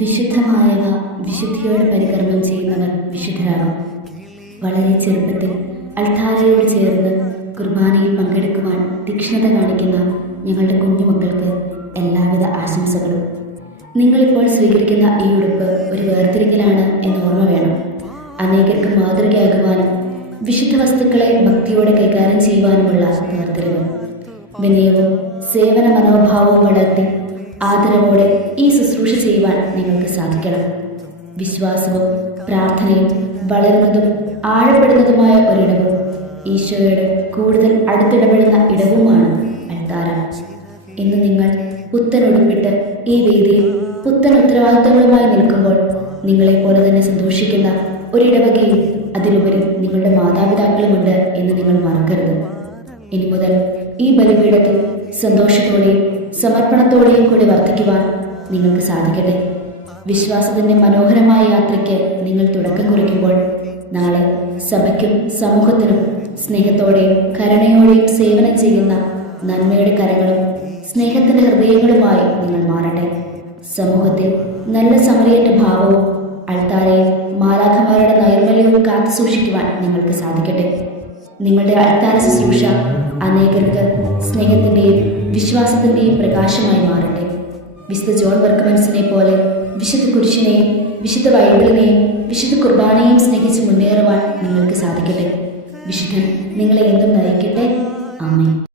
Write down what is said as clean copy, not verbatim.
വിശുദ്ധമായവ വിശുദ്ധിയോട് പരികർമ്മം ചെയ്യുന്നവർ വിശുദ്ധരാണ്. വളരെ ചെറുപ്പത്തിൽ അൾത്താരയോട് ചേർന്ന് കുർബാനയിൽ പങ്കെടുക്കുവാൻ തീക്ഷ്ണത കാണിക്കുന്ന ഞങ്ങളുടെ കുഞ്ഞുമക്കൾക്ക് എല്ലാവിധ ആശംസകളും. നിങ്ങളിപ്പോൾ സ്വീകരിക്കുന്ന ഈ ഉടുപ്പ് ഒരു വേർതിരിക്കലാണ് എന്ന് ഓർമ്മ വേണം. അനേകർക്ക് മാതൃകയാകുവാനും വിശുദ്ധ വസ്തുക്കളെ ഭക്തിയോടെ കൈകാര്യം ചെയ്യുവാനുമുള്ള വേർതിരിവ്. വിനയവും സേവന മനോഭാവവും വളർത്തി ആദരവോടെ ഈ ശുശ്രൂഷ ചെയ്യുവാൻ നിങ്ങൾക്ക് സാധിക്കണം. വിശ്വാസവും പ്രാർത്ഥനയും വളരുന്നതും ആഴപ്പെടുന്നതുമായ ഒരിടവും ഈശോയോട് കൂടുതൽ അടുത്തിടപെടുന്ന ഇടവുമാണ് അൾത്താര. ഇന്ന് നിങ്ങൾ പുത്തൻ ഉടുപ്പിട്ട് ഈ വേദിയിൽ പുത്തൻ ഉത്തരവാദിത്തങ്ങളുമായി നിൽക്കുമ്പോൾ നിങ്ങളെപ്പോലെ തന്നെ സന്തോഷിക്കുന്ന ഒരിടവകയും അതിലുപരി നിങ്ങളുടെ മാതാപിതാക്കളുമുണ്ട് എന്ന് നിങ്ങൾ മറക്കരുത്. ഇനി മുതൽ ഈ ബലിപീഠത്തിൽ സന്തോഷത്തോടെയും സമർപ്പണത്തോടെയും കൂടി വർദ്ധിക്കുവാൻ നിങ്ങൾക്ക് സാധിക്കട്ടെ. വിശ്വാസത്തിൻ്റെ മനോഹരമായ യാത്രയ്ക്ക് നിങ്ങൾ തുടക്കം കുറിക്കുമ്പോൾ നാളെ സഭയ്ക്കും സമൂഹത്തിനും സ്നേഹത്തോടെയും കരുണയോടെയും സേവനം ചെയ്യുന്ന നന്മയുടെ കരങ്ങളും സ്നേഹത്തിൻ്റെ ഹൃദയങ്ങളുമായി നിങ്ങൾ മാറട്ടെ. സമൂഹത്തിൽ നല്ല സമരിയൻ്റെ ഭാവവും അൾത്താരയിൽ മാലാഖമാരുടെ നൈർമല്യവും കാത്തു സൂക്ഷിക്കുവാൻ നിങ്ങൾക്ക് സാധിക്കട്ടെ. നിങ്ങളുടെ അൾത്താര ശുശ്രൂഷ അനേകർക്ക് സ്നേഹത്തിൻ്റെയും വിശ്വാസത്തിൻ്റെയും പ്രകാശമായി മാറട്ടെ. വിശുദ്ധ ജോൺ വർക്ക്മാൻസിനെ പോലെ വിശുദ്ധ കുരിശിനെയും വിശുദ്ധ ബൈബിളിനെയും വിശുദ്ധ കുർബാനയെയും സ്നേഹിച്ച് മുന്നേറുവാൻ നിങ്ങൾക്ക് സാധിക്കട്ടെ. വിശുദ്ധൻ നിങ്ങളെ എന്തും നയിക്കട്ടെ. ആമേൻ.